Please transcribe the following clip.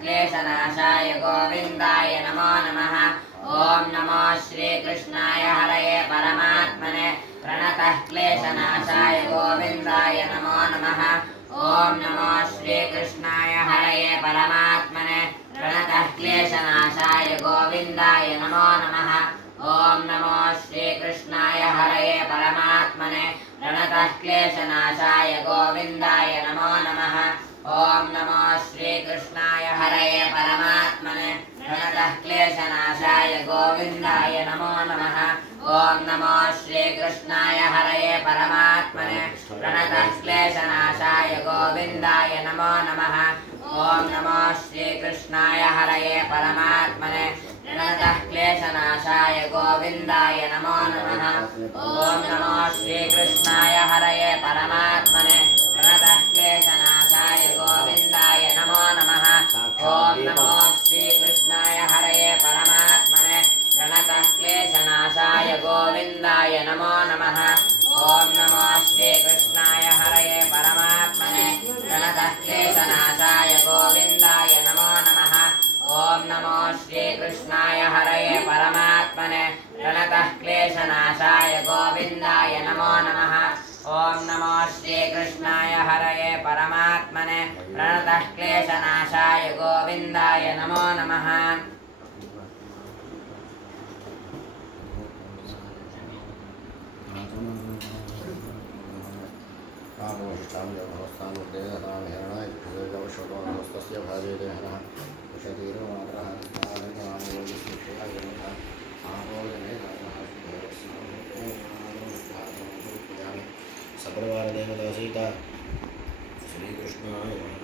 क्लेशनाशाय गोविन्दाय नमो नमः ॐ नमो श्रीकृष्णाय हरये परमात्मने प्रणतः क्लेशनाशाय गोविन्दाय नमो नमः ॐ नमो श्रीकृष्णाय हरये परमात्मने प्रणतः क्लेशनाशाय गोविन्दाय नमो नमः ॐ नमो श्रीकृष्णाय हरये परमात्मने प्रणतः क्लेशनाशाय गोविन्दाय नमो नमः ॐ नमो श्रीकृष्णाय हरये परमात्मने प्रणतः क्लेशनाशाय गोविन्दाय नमो नमः ॐ नमो श्रीकृष्णाय हरये परमात्मने प्रणतः क्लेशनाशाय गोविन्दाय नमो नमः ॐ नमो श्रीकृष्णाय हरये परमात्मने प्रणतः क्लेशनाशाय गोविन्दाय नमो नमः ॐ नमो श्रीकृष्णाय हरये परमात्मने प्रणतः क्लेशनाशाय गोविन्दाय नमो नमः ॐ नमो श्रीकृष्णाय हरये परमात्मने प्रणतः क्लेशनाशाय गोविन्दाय नमो नमः ॐ नमो श्रीकृष्णाय हरये परमात्मने प्रणतः क्लेशनाशाय गोविन्दाय नमो नमः ॐ नमो श्रीकृष्णाय हरये परमात्मने प्रणतः क्लेशनाशाय गोविन्दाय नमो नमः ॐ नमो श्रीकृष्णाय हरये परमात्मने प्रणतः क्लेशनाशाय गोविन्दाय नमो नमः सपरिवार देवदासीता श्रीकृष्णाय